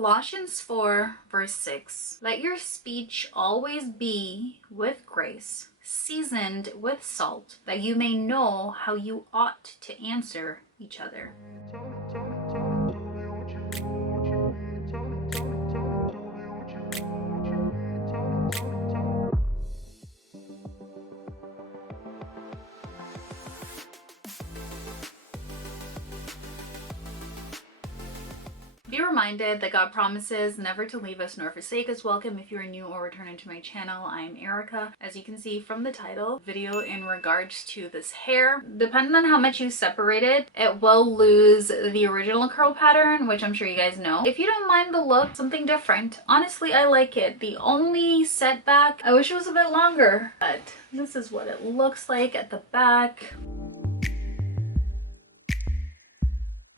Colossians 4 verse 6. Let your speech always be with grace, seasoned with salt, that you may know how you ought to answer each other. Be reminded that God promises never to leave us nor forsake us. Welcome if you are new or returning to my channel. I'm Erica. As you can see from the title, video in regards to this hair. Depending on how much you separate it, it will lose the original curl pattern, which I'm sure you guys know. If you don't mind the look, something different. Honestly, I like it. The only setback, I wish it was a bit longer, but this is what it looks like at the back.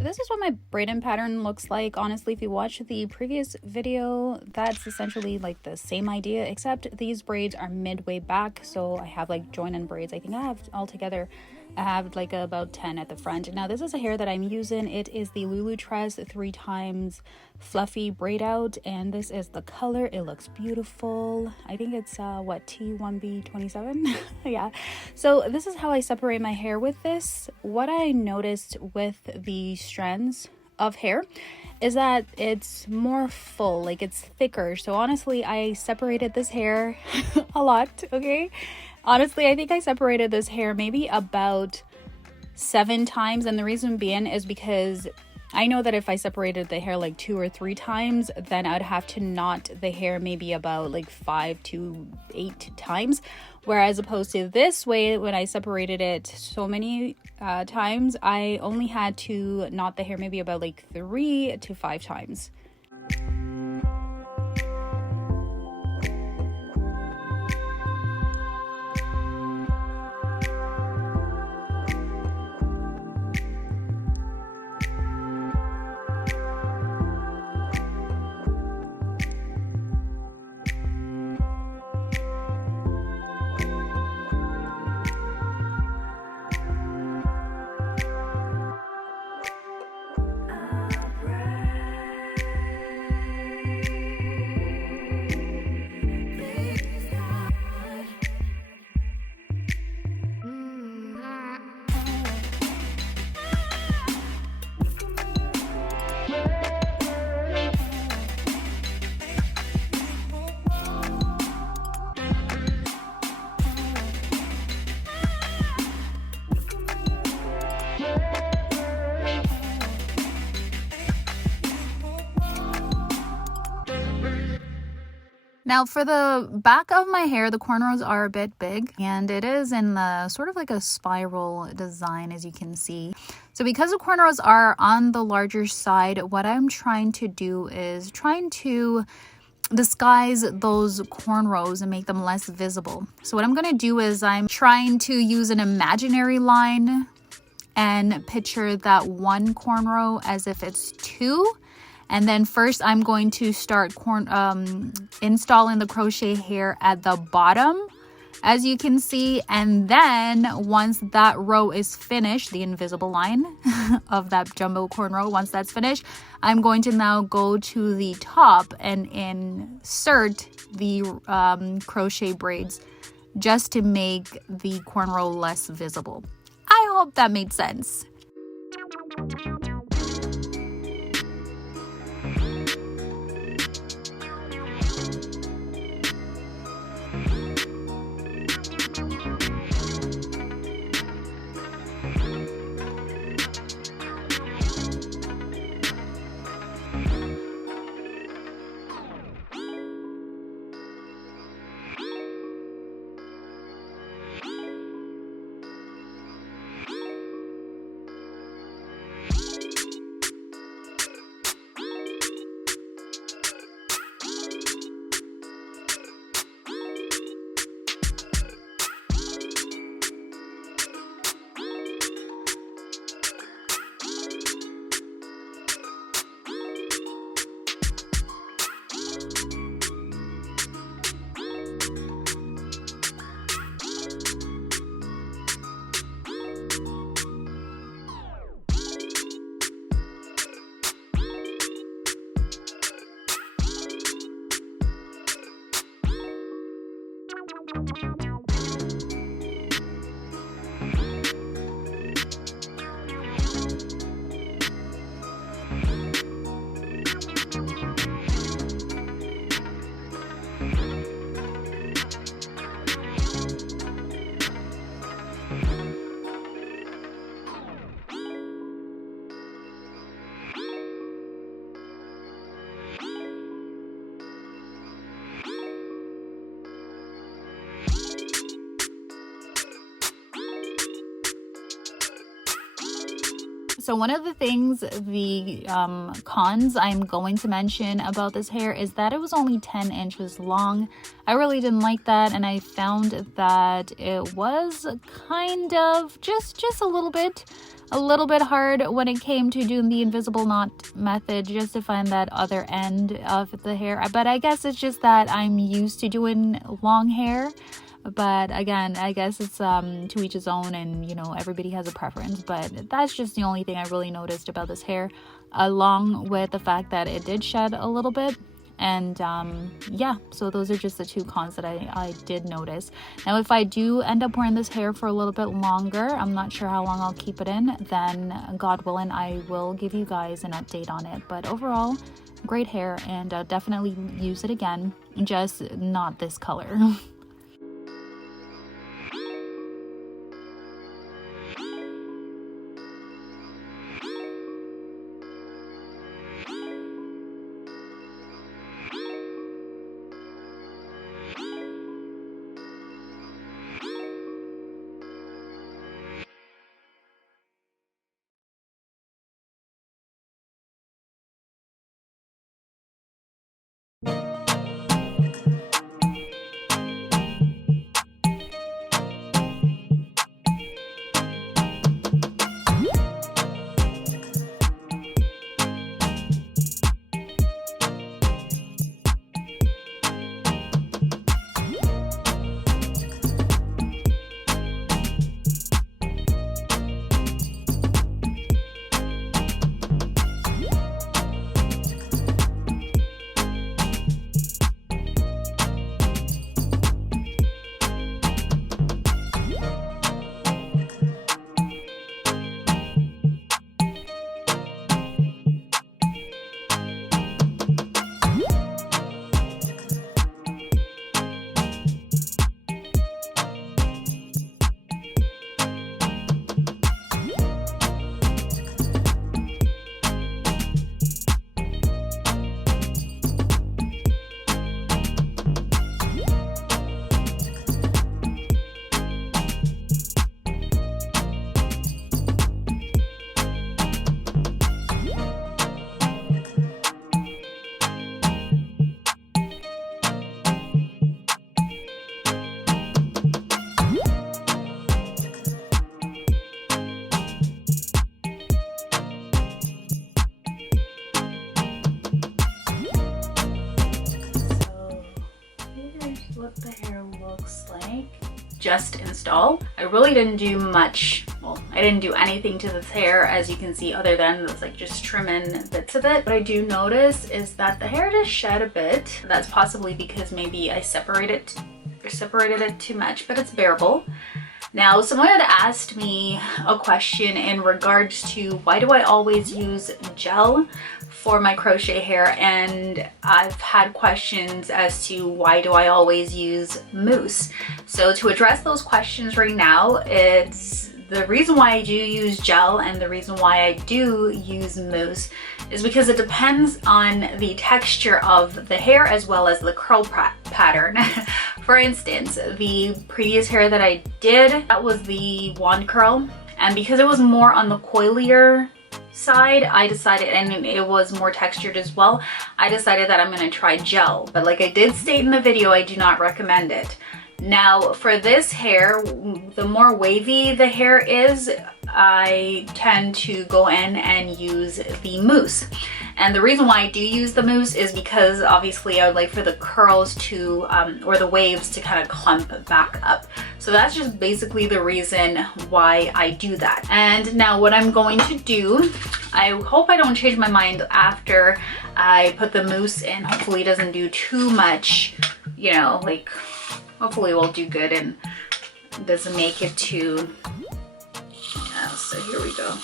This is what my braid-in pattern looks like. Honestly, if you watch the previous video, that's essentially like the same idea, except these braids are midway back. So I have like join-in braids. I think I have altogether, I have like about 10 at the front. Now this is a hair that I'm using. It is the HOUR-LULUTRESS 3x Fluffy Braid Out, and this is the color. It looks beautiful. I think it's what, T1B27. Yeah, so this is how I separate my hair with this. What I noticed with the strands of hair is that it's more full, like it's thicker. So honestly, I separated this hair a lot. Okay, honestly, I think I separated this hair maybe about 7 times, and the reason being is because I know that if I separated the hair like 2 or 3 times, then I'd have to knot the hair maybe about like 5 to 8 times. Whereas opposed to this way, when I separated it so many times, I only had to knot the hair maybe about like 3 to 5 times. Now for the back of my hair, the cornrows are a bit big, and it is in the sort of like a spiral design, as you can see. So because the cornrows are on the larger side, what I'm trying to do is trying to disguise those cornrows and make them less visible. So what I'm going to do is I'm trying to use an imaginary line and picture that one cornrow as if it's 2. And then first I'm going to start installing the crochet hair at the bottom, as you can see. And then once that row is finished, the invisible line of that jumbo cornrow, once that's finished, I'm going to now go to the top and insert the crochet braids just to make the cornrow less visible. I hope that made sense. So one of the things, the cons I'm going to mention about this hair is that it was only 10 inches long. I really didn't like that, and I found that it was kind of just a little bit hard when it came to doing the invisible knot method, just to find that other end of the hair. But I guess it's just that I'm used to doing long hair. But again, I guess it's to each his own, and you know, everybody has a preference. But that's just the only thing I really noticed about this hair, along with the fact that it did shed a little bit. And yeah, so those are just the two cons that I did notice. Now, if I do end up wearing this hair for a little bit longer, I'm not sure how long I'll keep it in, then God willing, I will give you guys an update on it. But overall, great hair, and definitely use it again, just not this color. What the hair looks like just installed. I really didn't do much. Well, I didn't do anything to this hair, as you can see, other than this, like, just trimming bits of it. What I do notice is that the hair does shed a bit. That's possibly because maybe I separated it too much, but it's bearable. Now, someone had asked me a question in regards to why do I always use gel for my crochet hair, and I've had questions as to why do I always use mousse. So to address those questions right now, it's the reason why I do use gel and the reason why I do use mousse is because it depends on the texture of the hair as well as the curl pattern. For instance, the previous hair that I did, that was the wand curl, and because it was more on the coilier side, I decided, and it was more textured as well, I decided that I'm going to try gel. But like I did state in the video, I do not recommend it. Now for this hair, the more wavy the hair is, I tend to go in and use the mousse. And the reason why I do use the mousse is because obviously I would like for the curls to, or the waves to kind of clump back up. So that's just basically the reason why I do that. And now what I'm going to do, I hope I don't change my mind after I put the mousse in. Hopefully it doesn't do too much, you know, like hopefully we'll do good and doesn't make it too, yeah, so here we go.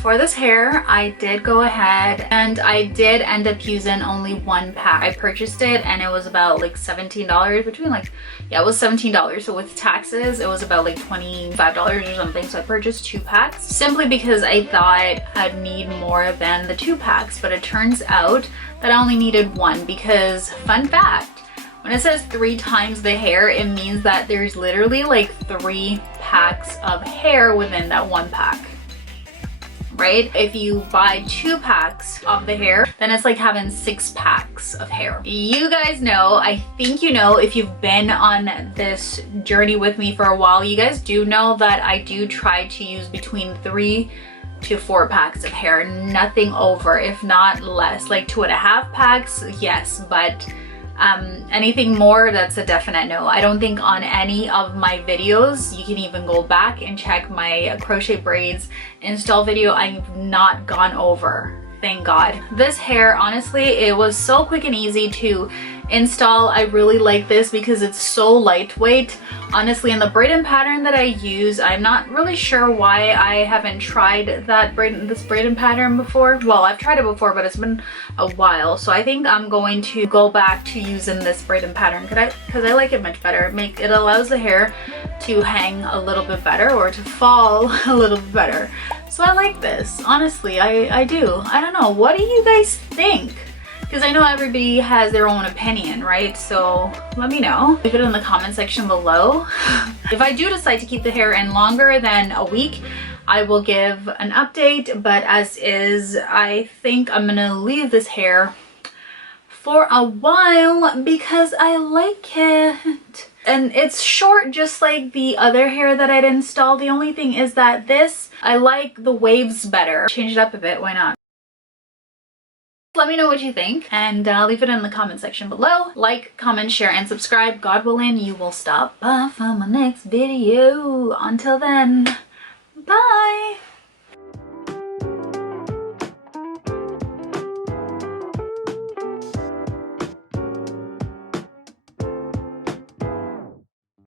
For this hair, I did go ahead and I did end up using only one pack. I purchased it and it was about like $17, between like, yeah, it was $17. So with taxes, it was about like $25 or something. So I purchased 2 packs simply because I thought I'd need more than the 2 packs. But it turns out that I only needed 1 because, fun fact, when it says 3 times the hair, it means that there's literally like 3 packs of hair within that 1 pack. Right? If you buy 2 packs of the hair, then it's like having 6 packs of hair. You guys know, I think you know, if you've been on this journey with me for a while, you guys do know that I do try to use between 3 to 4 packs of hair, nothing over, if not less. Like 2.5 packs, yes, but anything more, that's a definite no. I don't think on any of my videos, you can even go back and check my crochet braids install video, I've not gone over, thank God. This hair, honestly, it was so quick and easy to install. I really like this because it's so lightweight. Honestly, in the braiding pattern that I use, I'm not really sure why I haven't tried this braiding pattern before. Well, I've tried it before, but it's been a while. So I think I'm going to go back to using this braiding pattern because I like it much better. It allows the hair to hang a little bit better or to fall a little bit better. So I like this. Honestly, I do. I don't know. What do you guys think? Because I know everybody has their own opinion, right? So let me know. Leave it in the comment section below. If I do decide to keep the hair in longer than a week, I will give an update. But as is, I think I'm gonna leave this hair for a while because I like it. And it's short just like the other hair that I'd installed. The only thing is that this, I like the waves better. Change it up a bit, why not? Let me know what you think and leave it in the comment section below. Like, comment, share, and subscribe. God willing, you will stop by for my next video. Until then, bye!